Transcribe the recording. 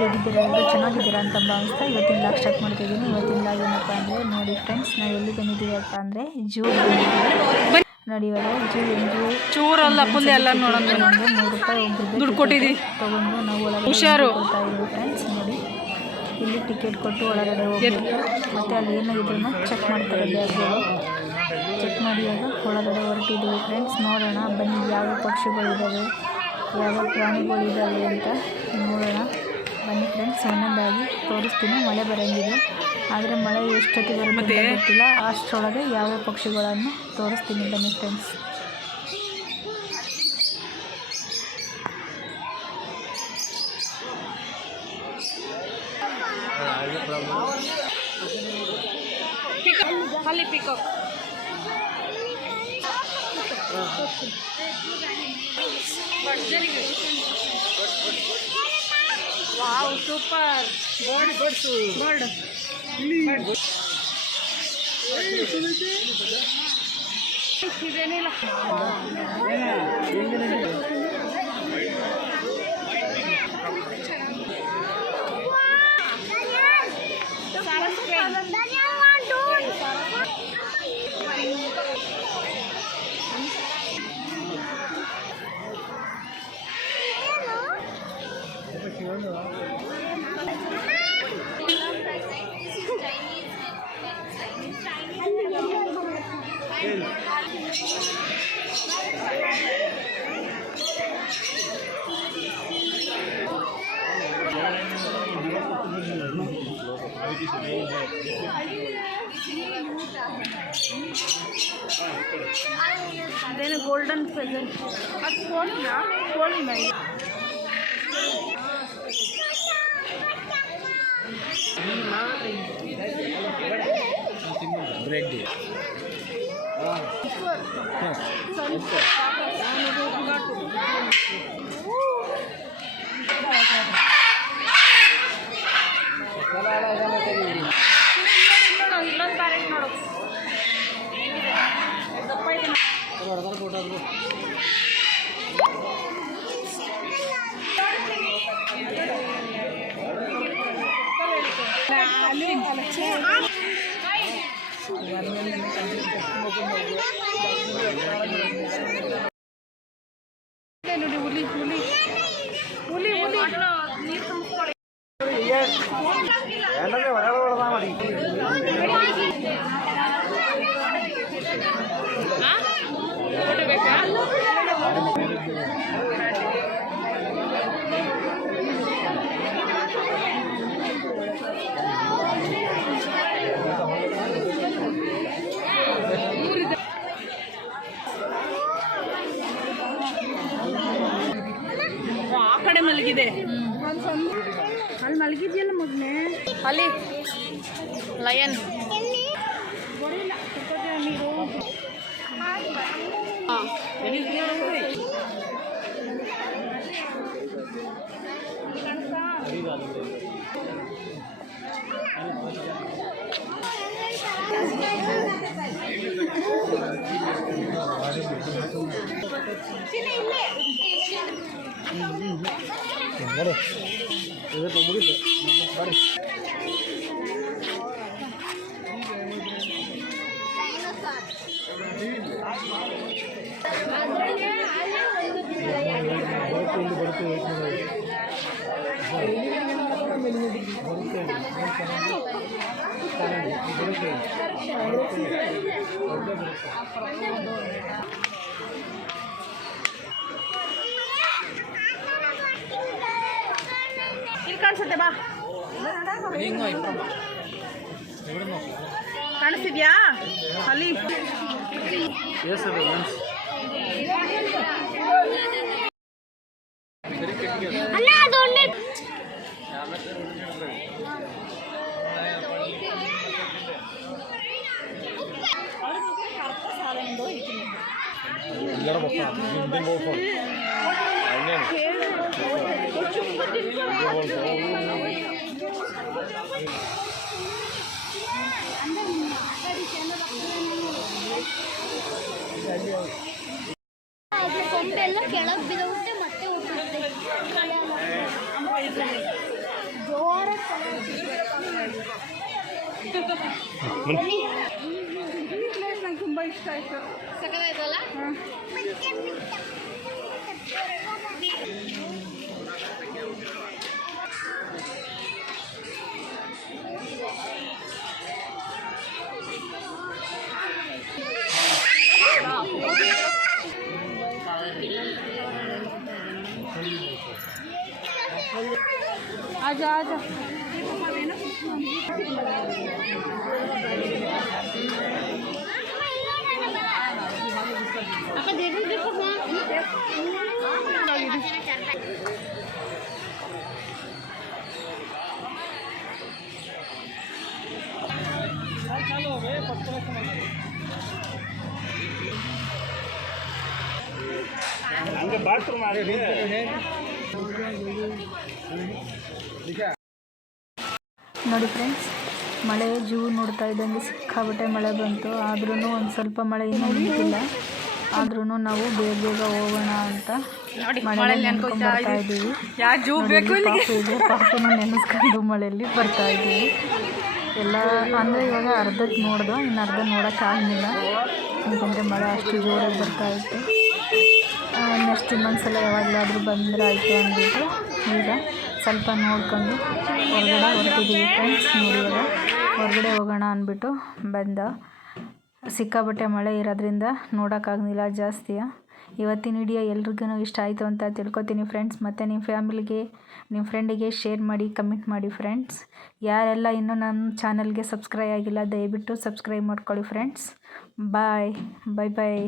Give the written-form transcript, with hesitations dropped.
ಹೇಗಿದ್ದೀರಾ ಎಲ್ಲರೂ ಚೆನ್ನಾಗಿದ್ದೀರಾ ಅಂತ ಭಾವಿಸ್ತಾ ಇವತ್ತಿನ ಲಾಗ್ ಸ್ಟಾರ್ಟ್ ಮಾಡ್ತಿದ್ದೀನಿ. ಇವತ್ತಿನ ಲಾಗ್ ಏನಪ್ಪ ಅಂದರೆ ನೋಡಿ ಫ್ರೆಂಡ್ಸ್, ನಾವು ಎಲ್ಲಿ ಬಂದಿದ್ದೀವಪ್ಪ ಅಂದರೆ ಜೂ ಬಂದಿದ್ದೀವಿ. ನೋಡಿ ಇವಾಗ ಜೂ ಚೂರಲ್ಲ ಫುಲ್ ಎಲ್ಲ ನೋಡೋಣ. 100 ರೂಪಾಯಿ ದುಡ್ಡು ಕೊಟ್ಟಿದ್ದೀವಿ ತೊಗೊಂಡು ನಾವು ಒಳಗಡೆ ಕೊಡ್ತಾ ಇದ್ದೀವಿ ಫ್ರೆಂಡ್ಸ್. ನೋಡಿ ಇಲ್ಲಿ ಟಿಕೆಟ್ ಕೊಟ್ಟು ಒಳಗಡೆ ಹೋಗಬೇಕು. ಮತ್ತು ಅಲ್ಲಿ ಏನಾಗಿದ್ರು ಚೆಕ್ ಮಾಡ್ತಾರೆ, ಬ್ಯಾಗ್ಗಳು ಚೆಕ್ ಮಾಡಿ ಇವಾಗ ಒಳಗಡೆ ಹೊರಟಿದ್ದೀವಿ ಫ್ರೆಂಡ್ಸ್. ನೋಡೋಣ ಬನ್ನಿ ಯಾವ ಪಕ್ಷಿಗಳಿದ್ದಾವೆ, ಯಾವ ಪ್ರಾಣಿಗಳಿದ್ದಾವೆ ಅಂತ ನೋಡೋಣ ಬನ್ನಿ ಫ್ರೆಂಡ್ಸ್. ಒಂದೊಂದಾಗಿ ತೋರಿಸ್ತೀನಿ. ಮಳೆ ಬರೋಂಗಿದೆ, ಆದರೆ ಮಳೆ ಎಷ್ಟೊತ್ತಿಗೆ ಬರುತ್ತೆ ಗೊತ್ತಿಲ್ಲ. ಅಷ್ಟರೊಳಗೆ ಯಾವ ಪಕ್ಷಿಗಳನ್ನು ತೋರಿಸ್ತೀನಿ ಬನ್ನಿ ಫ್ರೆಂಡ್ಸ್. ಅಲ್ಲಿ ಪಿಕಾಕ್ ವಾವ್ ಸೂಪರ್ ಬರ್ಡ್ ಇದೇನಿಲ್ಲ. ಅದೇನು ಗೋಲ್ಡನ್ ಫೆದರ್ ಅದು ಕೋಳಿ ಮೇಲೆ ಬ್ರೆಡ್ ಇಲ್ಲೊಂದು ಪ್ಯಾರೆಟ್ ನೋಡು ದಪ್ಪ ಇದೆ. ನೋಡಿ ಹುಲಿ ಹುಲಿ ಹುಲಿ ಹುಲಿ ನೀರು ತುಂಬಿಸ್ಕೊಳ್ಳಿ. ಆ ಕಡೆ ಮಲಗಿದೆ, ಅಲ್ಲಿ ಮಲಗಿದ್ಯಲ್ಲ ಮಗನೆ. ಅಲ್ಲಿ ಲಯನ್ ಇಲ್ಲಿ ಕಾಣಿಸುತ್ತೆ ಬಾ. ಕಾಣಿಸ್ತಿದ್ಯಾ ಅಲ್ಲಿ? ಕೊಂಬೆಲ್ಲ ಕೆಳಗೆ ಬಿದ್ದೋಗುತ್ತೆ ಮತ್ತೆ ನಂಗೆ ತುಂಬ ಇಷ್ಟ ಆಯಿತು. ಸಕ್ಕತ್ತಾಯ್ತಲ್ಲ? आजा आजा ಬಾತ್ರೂಮ್ ನೋಡಿ ಫ್ರೆಂಡ್ಸ್, ಮಳೆ ನೋಡ್ತಾ ಇದ್ದಂಗೆ ಸಿಕ್ಕಾಬಟ್ಟೆ ಮಳೆ ಬಂತು. ಆದ್ರೂ ಒಂದು ಸ್ವಲ್ಪ ಮಳೆ ಇನ್ನೂ ನಿಂತಿಲ್ಲ. ಆದ್ರೂ ನಾವು ಬೇಗ ಹೋಗೋಣ ಅಂತ ಮಳೆ ನೆನ್ಕೊಂಡು ಬರ್ತಾ ಇದ್ದೀವಿ. ಪಾಪುನ ನೆನೆಸ್ಕೊಂಡು ಮಳೆಯಲ್ಲಿ ಬರ್ತಾ ಇದ್ದೀವಿ. ಎಲ್ಲ ಅಂದರೆ ಇವಾಗ ಅರ್ಧಕ್ಕೆ ನೋಡ್ದು, ಇನ್ನು ಅರ್ಧ ನೋಡೋಕ್ಕಾಗಲಿಲ್ಲ. ಯಾಕಂದರೆ ಮಳೆ ಅಷ್ಟು ಜೋರಾಗಿ ಬರ್ತಾ ಇತ್ತು. ನೆಕ್ಸ್ಟ್ ಇನ್ನೊಂದ್ಸಲ ಯಾವಾಗಲಾದರೂ ಬಂದರೆ ಆಯಿತು ಅಂದ್ಬಿಟ್ಟು ಈಗ ಸ್ವಲ್ಪ ನೋಡ್ಕೊಂಡು ಹೊರಗಡೆ ಹೊರಟಿದ್ದೀವಿ ಫ್ರೆಂಡ್ಸ್. ನೋಡಿ ಇವಾಗ ಹೊರಗಡೆ ಹೋಗೋಣ ಅಂದ್ಬಿಟ್ಟು ಬಂದ. ಸಿಕ್ಕಾಬಟ್ಟೆ ಮಳೆ ಇರೋದ್ರಿಂದ ನೋಡೋಕ್ಕಾಗಲಿಲ್ಲ ಜಾಸ್ತಿ. ಇವತ್ತಿನ ವಿಡಿಯೋ ಎಲ್ರಿಗೂ ಇಷ್ಟ ಆಯಿತು ಅಂತ ತಿಳ್ಕೊತೀನಿ ಫ್ರೆಂಡ್ಸ್. ಮತ್ತು ನಿಮ್ಮ ಫ್ಯಾಮಿಲಿಗೆ, ನಿಮ್ಮ ಫ್ರೆಂಡಿಗೆ ಶೇರ್ ಮಾಡಿ, ಕಮೆಂಟ್ ಮಾಡಿ ಫ್ರೆಂಡ್ಸ್. ಯಾರೆಲ್ಲ ಇನ್ನೂ ನನ್ನ ಚಾನಲ್ಗೆ ಸಬ್ಸ್ಕ್ರೈಬ್ ಆಗಿಲ್ಲ ದಯವಿಟ್ಟು ಸಬ್ಸ್ಕ್ರೈಬ್ ಮಾಡ್ಕೊಳ್ಳಿ ಫ್ರೆಂಡ್ಸ್. ಬಾಯ್ ಬಾಯ್.